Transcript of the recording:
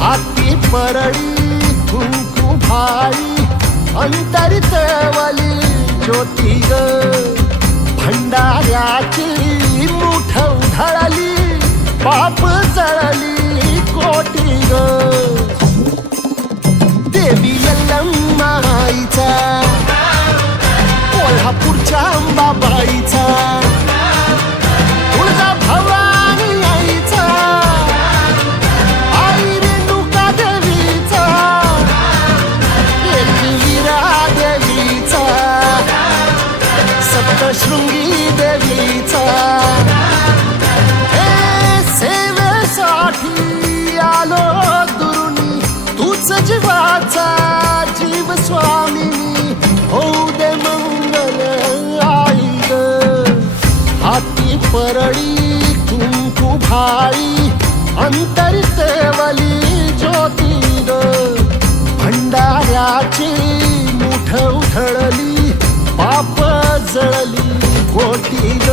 हाती परळी कुंकू भाई अंतरितवली ज्योती ग भंडाऱ्याची मुठ उधळली पाप जळली कोटी ग देवी यल्लमाईचा कोल्हापूरच्या अंबाबाईचा तुळजा भवानी आईचा आई रेणुका देवीचा एकविरा देवीचा सप्तशृंगी देवीचा हे सेवेसाठी आलो दुरुनी तूच जीवाचा जीव स्वामिनी होऊ दे मंगल आई ग हाती परळी कुंकू भाई अंतरितवली ज्योती ग भंडाऱ्याची मुठ उधळली पाप जळली कोटी ग